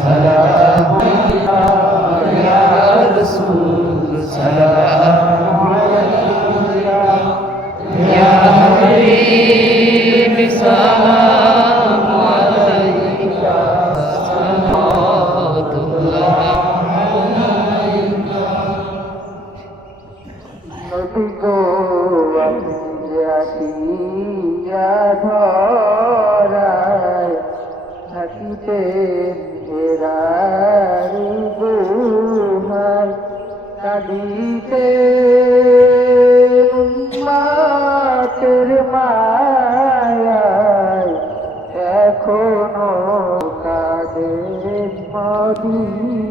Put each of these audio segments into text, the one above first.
سلام يا رسول سلام জাতিয়া ধরায় থাকিতে হেরার গুহায় কাঁদিতে উম্মাতের মায়ায় এখনও কাঁদে মদিনায়।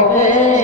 হবে।